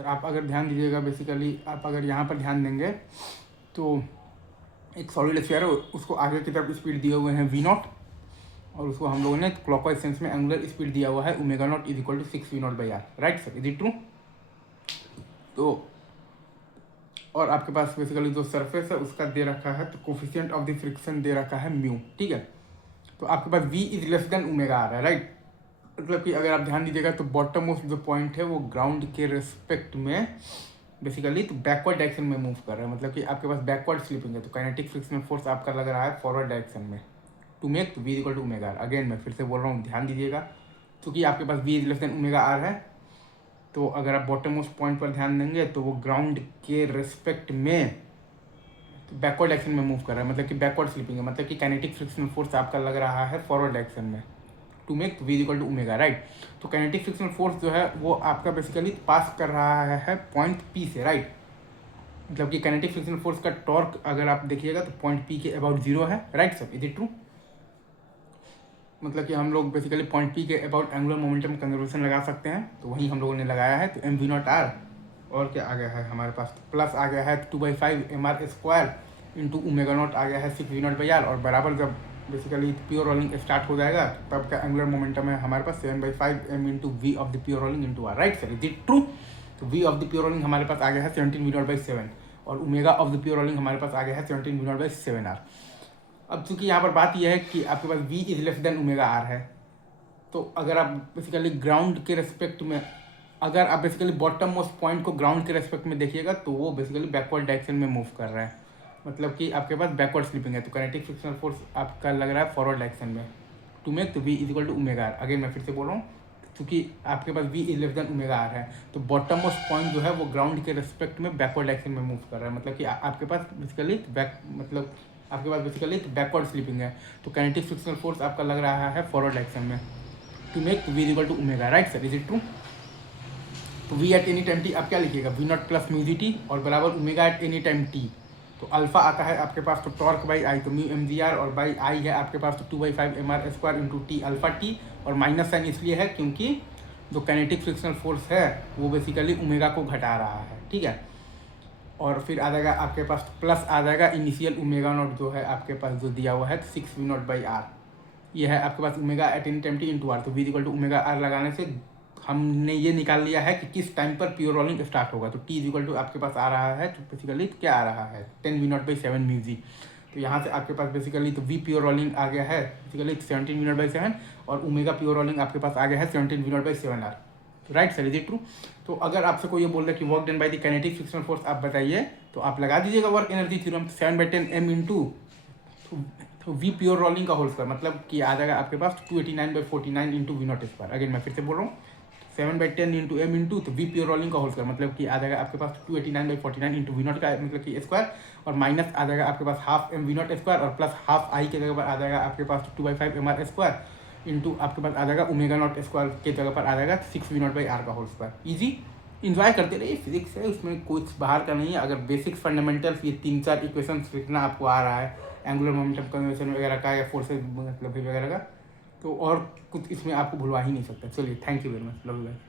Sir आप अगर ध्यान दीजिएगा, बेसिकली आप अगर यहाँ पर ध्यान देंगे तो एक सॉलिड स्फीयर है, उसको आगे की तरफ स्पीड दिए हुए हैं वी नॉट, और उसको हम लोगों ने क्लॉकवाइज सेंस में एंगुलर स्पीड दिया हुआ है omega naught is equal to 6v0/r। Right sir, is it true? तो और आपके पास बेसिकली जो सरफेस है उसका दे रखा है, तो कोफिशिएंट ऑफ द फ्रिक्शन दे रखा है म्यू। ठीक है, तो आपके पास v is less than omega आ रहा है। राइट, मतलब कि अगर आप ध्यान दीजिएगा तो बॉटम मोस्ट जो पॉइंट है वो ग्राउंड के रिस्पेक्ट में बेसिकली तो बैकवर्ड डायरेक्शन में मूव कर रहा है, मतलब कि आपके पास बैकवर्ड स्लिपिंग है, तो काइनेटिक फ्रिक्शनल फोर्स आपका लग रहा है फॉरवर्ड डायरेक्शन में to make v equal to omega R. Again मैं फिर से बोल रहा हूँ, ध्यान दीजिएगा, क्योंकि आपके पास v is less than omega R है, तो अगर आप बॉटम मोस्ट पॉइंट पर ध्यान देंगे तो वो ग्राउंड के रिस्पेक्ट में तो बैकवर्ड डायरेक्शन में मूव कर रहा है, मतलब कि बैकवर्ड स्लिपिंग है, मतलब कि काइनेटिक फ्रिक्शनल फोर्स आपका लग रहा है फॉरवर्ड डायरेक्शन में to make v equal to omega. Right, तो काइनेटिक फ्रिक्शनल फोर्स जो है वो आपका बेसिकली पास कर रहा है पॉइंट P से। राइट, मतलब कि काइनेटिक फ्रिक्शनल फोर्स का टॉर्क अगर आप देखिएगा तो पॉइंट P के अबाउट 0 है। Right sir, is it true? मतलब कि हम लोग बेसिकली पॉइंट P के अबाउट एंगुलर मोमेंटम कंजर्वेशन लगा सकते हैं, तो वही हम लोगों ने लगाया है। तो mv0r और क्या आ गया है हमारे पास, प्लस आ गया है 2/5 mr² इंटू ओमेगा नॉट आ गया है 6v0/r, और बराबर जब बेसिकली प्योर रोलिंग स्टार्ट हो जाएगा तब का एंगुलर मोमेंटम है हमारे पास 7/5 m into v of the pure rolling into r. Right sir, is it true? तो v of the pure rolling हमारे पास आ गया है 17v0/7 और omega of the pure rolling हमारे पास आ गया है 17v0/7r। अब चूंकि यहाँ पर बात यह है कि आपके पास v is less than omega R है, तो अगर आप बेसिकली ग्राउंड के रेस्पेक्ट में, अगर आप बेसिकली बॉटम मोस्ट पॉइंट को ग्राउंड के रेस्पेक्ट में देखिएगा तो वो बेसिकली बैकवर्ड डायरेक्शन में मूव कर रहा है, मतलब कि आपके पास बैकवर्ड स्लिपिंग है, तो काइनेटिक फ्रिक्शनल फोर्स आपका लग रहा है फॉरवर्ड डायरेक्शन में टू मेक तो v is equal to omega R. Again मैं फिर से बोल रहा हूँ, क्योंकि आपके पास v is less than omega R है, तो बॉटम मोस्ट पॉइंट जो है वो ग्राउंड के रेस्पेक्ट में बैकवर्ड डायरेक्शन में मूव कर रहा है, मतलब कि आपके पास बेसिकली बैकवर्ड स्लिपिंग है, तो काइनेटिक फ्रिक्शनल फोर्स आपका लग रहा है फॉरवर्ड डायरेक्शन में to make v equal to omega. Right sir, is it true? तो v at any time t आप क्या लिखिएगा, v naught plus mu G T और बराबर omega at any time t। तो अल्फा आता है आपके पास तो टॉर्क बाई आई, तो म्यू mgr और बाई आई है आपके पास तो 2/5 mr² into T alpha T, और माइनस साइन इसलिए है क्योंकि जो काइनेटिक फ्रिक्शनल फोर्स है वो बेसिकली ओमेगा को घटा रहा है। ठीक है, और फिर आ जाएगा आपके पास प्लस आ जाएगा इनिशियल ओमेगा नॉट जो है आपके पास जो दिया हुआ है 6v0/r, ये है आपके पास omega at any time t into r. तो v equal to omega r लगाने से हमने ये निकाल लिया है कि किस टाइम पर प्योर रोलिंग स्टार्ट होगा, तो t इज इक्वल टू आपके पास आ रहा है, तो बेसिकली क्या आ रहा है 10v0/7 म्यू जी। तो यहाँ से आपके पास बेसिकली तो v प्योर रोलिंग आ गया है बेसिकली 17v0/7 और ओमेगा प्योर रोलिंग आपके पास आ गया है 17v0/7r। Right sir, is it true? तो अगर आपसे कोई ये बोल रहा है कि work done by the kinetic frictional force आप बताइए, तो आप लगा दीजिएगा work energy theorem 7/10 m into तो v प्योर रोलिंग का होल स्क्वायर, मतलब कि आ जाएगा आपके पास 289/49 into V not square. Again मैं फिर से बोल रहा हूँ 7/10 इंटू m इंटू तो v प्योर रोलिंग का होल स्क्वायर, मतलब कि आ जाएगा आपके पास 289/49 इंटू वी नॉट का मतलब कि स्क्वायर, और माइनस आ जाएगा आपके पास half m v not square, और प्लस हाफ आई के जगह पर आ जाएगा आपके पास 2/5 mr² इंटू आपके पास आ जाएगा ओमेगा नॉट स्क्वायर के जगह पर आ जाएगा 6v0/r का होल स्क्वायर। ईजी, इंजॉय करते रहिए, फिजिक्स है उसमें कुछ बाहर का नहीं है। अगर बेसिक्स फंडामेंटल्स ये 3-4 इक्वेशंस लिखना आपको आ रहा है एंगुलर मोमेंटम कंजर्वेशन वगैरह का या फोर्सेज मतलब वगैरह का, तो और कुछ इसमें आपको भुलवा ही नहीं सकता। चलिए, thank you very much, love you guys.